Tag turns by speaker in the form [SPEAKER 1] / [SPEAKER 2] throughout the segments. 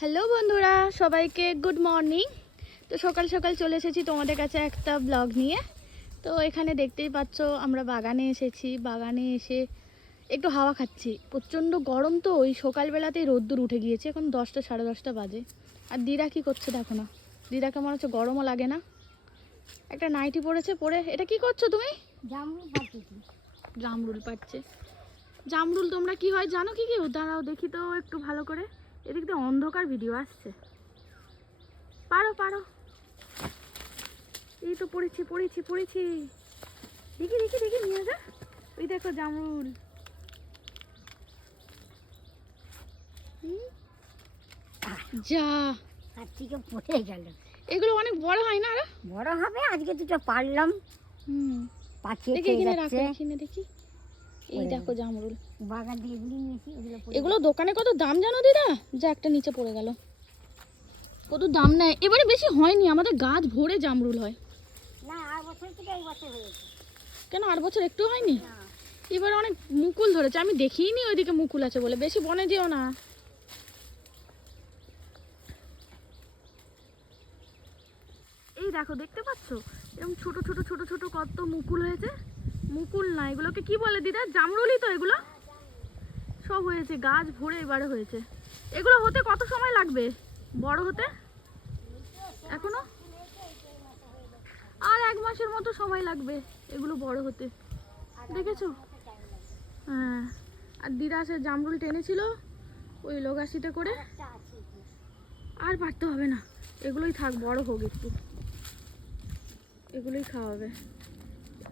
[SPEAKER 1] Hello বন্ধুরা সবাইকে good morning তো সকাল সকাল চলে এসেছি তোমাদের কাছে একটা ব্লগ নিয়ে। তো এখানে দেখতেই পাচ্ছ আমরা বাগানে এসেছি। বাগানে এসে একটু হাওয়া খাচ্ছি। প্রচণ্ড গরম তো ওই সকালবেলাতেই রোদ্দুর উঠে গিয়েছে। এখন দশটা সাড়ে দশটা বাজে। আর দিদা কী করছে দেখো না। দিদাকে মনে হচ্ছে গরমও লাগে না। একটা নাইটি পড়েছে পরে এটা কি করছ তুমি?
[SPEAKER 2] জামরুল পাচ্ছি
[SPEAKER 1] জামরুল পাচ্ছে জামরুল তোমরা কি হয়? জানো কি কেউ দাঁড়াও দেখি তো একটু ভালো করে। এদিক দিয়ে অন্ধকার ভিডিও আসছে। পারো পারো। এই তো পড়েছি পড়েছি পড়েছি। দেখি দেখি দেখি নিয়ে যা। ওই দেখো জামরুল। যা।
[SPEAKER 2] হাত থেকে পড়ে গেল।
[SPEAKER 1] এগুলো অনেক বড় হয় না
[SPEAKER 2] বড় হবে আজকে দুটো পারলাম।
[SPEAKER 1] হুম।
[SPEAKER 2] পাখিয়ে
[SPEAKER 1] দেখি দেখি। এই দেখো জামরুল।
[SPEAKER 2] বাগান দিয়ে এগুলি নিয়েছি এগুলো পড়ে
[SPEAKER 1] দোকানে কত দাম জানো দিদা? যা একটা নিচে পড়ে গেল। কত দাম নেয়? এবারে বেশি হয়নি আমাদের গাছ ভরে জামরুল হয়।
[SPEAKER 2] না আর বছর থেকে এই বছর হয়েছে
[SPEAKER 1] কেন আট বছর একটু হয়নি? এবারে অনেক মুকুল ধরেছে আমি দেখিনি ওইদিকে মুকুল আছে বলে। বেশি বনে যেও না। এই দেখো দেখতে পাচ্ছ? এরকম ছোট ছোট ছোট ছোট কত মুকুল হয়েছে? মুকুল না, এগুলোকে কি বলে দিদা? জামরুলই তো এগুলো। সব হয়েছে, গাছ ভরে এবারে হয়েছে। এগুলো হতে কত সময় লাগবে? বড় হতে? এখনও? আর এক মাসের মতো সময় লাগবে এগুলো বড় হতে। দেখেছ? হ্যাঁ। আর দিদা সে জামরুল টেনেছিল ওই লোগাসিতে করে। আর পারতে হবে না। এগুলোই থাক, বড় হোক একটু। এগুলোই খাওয়া হবে।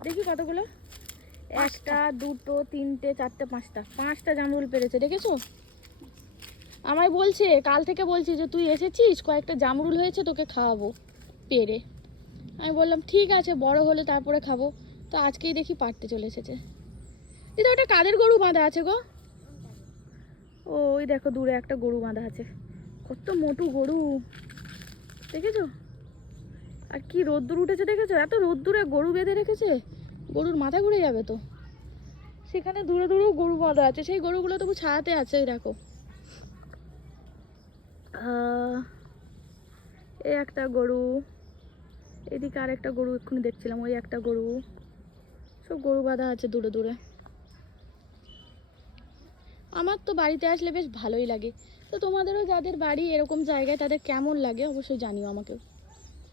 [SPEAKER 1] দেখি কতগুলো। একটা, দুটো, তিনটে, চারটে, পাঁচটা। পাঁচটা জামরুল পেরেছে, দেখেছ? আমায় বলছে, কাল থেকে বলছে যে, তুই এসেছিস? কয়েকটা জামরুল হয়েছে, তোকে খাওয়াবো পেরে। আমি বললাম, ঠিক আছে, বড় হলে তারপরে খাব। তো আজকেই দেখি পারতে চলে এসেছে। দিদা ওটা কাদের গরু বাঁধা আছে গো? ওই দেখো, দূরে একটা গরু বাঁধা আছে। কত মোটু গরু। দেখেছ? আর কি রোদ্দুর উঠেছে, দেখেছ? এত রোদ্দুরে গরু বেঁধে রেখেছে? গরুর মাথা ঘুরে যাবে তো। সেখানে দূরে দূরেও গরু বাঁধা আছে, সেই গরুগুলো তবু ছায়াতে আছে দেখো। এই একটা গরু, এদিকে আর একটা গরু এক্ষুনি দেখছিলাম, ওই একটা গরু। সব গরু বাঁধা আছে দূরে দূরে। আমার তো বাড়িতে আসলে বেশ ভালোই লাগে। তো তোমাদেরও যাদের বাড়ি এরকম জায়গায় তাদের কেমন লাগে অবশ্যই জানিও আমাকেও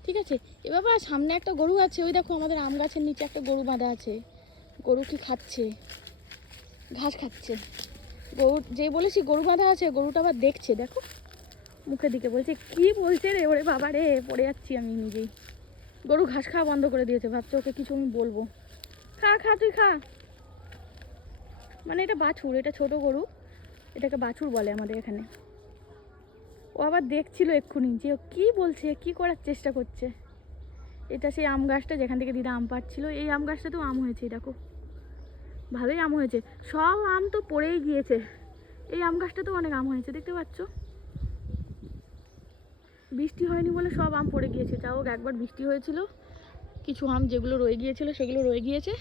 [SPEAKER 1] ঠিক আছে? এ বাবা, সামনে একটা গরু আছে, ওই দেখো আমাদের আম গাছের নিচে একটা গরু বাঁধা আছে। গরু কি খাচ্ছে? ঘাস খাচ্ছে। গরু, যে বলেছি গরু বাঁধা আছে, গরুটা আবার দেখছে, দেখো। মুখের দিকে বলছে, কি বলছে রে, ওরে বাবা রে? পড়ে যাচ্ছি আমি নিজেই। গরু ঘাস খাওয়া বন্ধ করে দিয়েছে, ভাবছে ওকে কিছু আমি বলব। খা খা, তুই খা। মানে এটা বাছুর, এটা ছোট গরু। এটাকে বাছুর বলে আমাদের এখানে। ও আবার দেখছিল এক্ষুনি যে কি বলছে, কি করার চেষ্টা করছে। এটা সেই আম গাছটা যেখান থেকে দিদা আম পাচ্ছিল এই আম গাছটাতেও আম হয়েছে দেখো। ভালোই আম হয়েছে। সব আম তো পড়েই গিয়েছে। এই আম গাছটাতেও অনেক আম হয়েছে, দেখতে পাচ্ছ? বৃষ্টি হয়নি বলে সব আম পড়ে গিয়েছে। হোক, একবার বৃষ্টি হয়েছিল, কিছু আম যেগুলো রয়ে গিয়েছিল সেগুলো রয়ে গিয়েছে।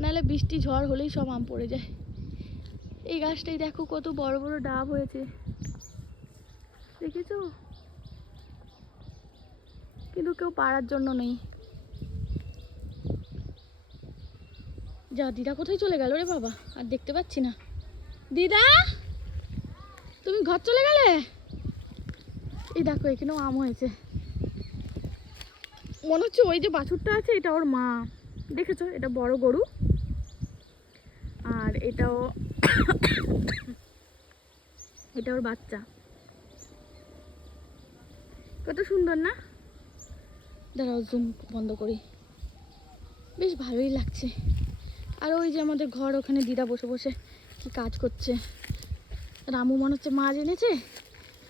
[SPEAKER 1] নাহলে বৃষ্টি, ঝড় হলেই সব আম পড়ে যায়। এই গাছটাই দেখো কত বড় বড় ডাব হয়েছে। দেখেছ? কিন্তু কেউ পাড়ার জন্য নেই। যা, দিদা কোথায় চলে গেল রে বাবা? আর দেখতে পাচ্ছি না। দিদা! তুমি ঘর চলে গেলে? এই দেখো, এখানেও আম হয়েছে। মনে হচ্ছে ওই যে বাছুরটা আছে, এটা ওর মা। দেখেছ? এটা বড় গরু। আর এটাও এটা ওর বাচ্চা। কত সুন্দর না? দাঁড়াও জুম বন্ধ করি। বেশ ভালোই লাগছে। আর ওই যে আমাদের ঘর, ওখানে দিদা বসে বসে কি কাজ করছে। রামু মনে হচ্ছে মাছ এনেছে,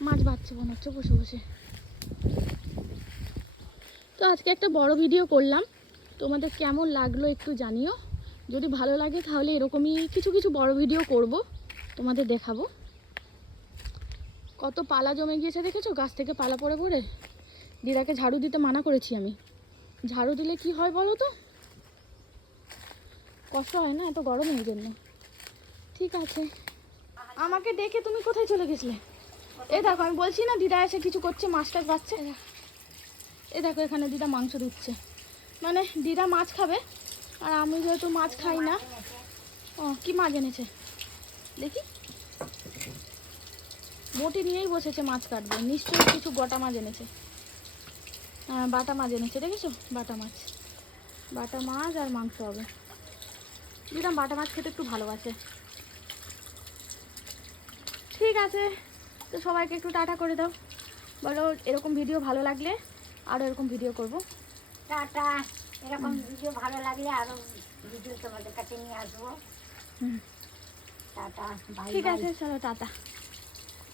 [SPEAKER 1] মাছ বাচ্ছে মনে হচ্ছে, বসে বসে। তো আজকে একটা বড় ভিডিও করলাম। তোমাদের কেমন লাগল একটু জানিও। যদি ভালো লাগে তাহলে এরকমই কিছু কিছু বড় ভিডিও করব, তোমাদের দেখাবো। কত পালা জমে গিয়েছে দেখেছ? গাছ থেকে পালা পড়ে পড়ে? দিদাকে ঝাড়ু দিতে মানা করেছি আমি। ঝাড়ু দিলে কি হয় বলো তো? কষ্ট হয় না? এত গরম এই জন্য। ঠিক আছে। আমাকে দেখে তুমি কোথায় চলে গেছিলে? এ দেখো, আমি বলছি না দিদা এসে কিছু করছে মাছটা পাচ্ছে এ দেখো, এখানে দিদা মাংস দিচ্ছে মানে দিদা মাছ খাবে, আর আমি যেহেতু মাছ খাই না, ও, কি মাছ এনেছে? দেখি। বটি নিয়েই বসেছে মাছ কাটবে। নিশ্চয়ই কিছু গোটা মাছ এনেছে। হ্যাঁ বাটা মাছ এনেছে দেখেছ? বাটা মাছ। বাটা মাছ আর মাংস হবে। দিদা বাটা মাছ খেতে একটু ভালোবাসে ঠিক আছে তো সবাইকে একটু টাটা করে দাও। বলো এরকম ভিডিও ভালো লাগলে আরও এরকম ভিডিও করব।
[SPEAKER 2] টাটা এরকম ভিডিও ভালো লাগলে আরও ভিডিও তোমাদের কাছে নিয়ে আসব। টাটা
[SPEAKER 1] ঠিক আছে চলো টাটা।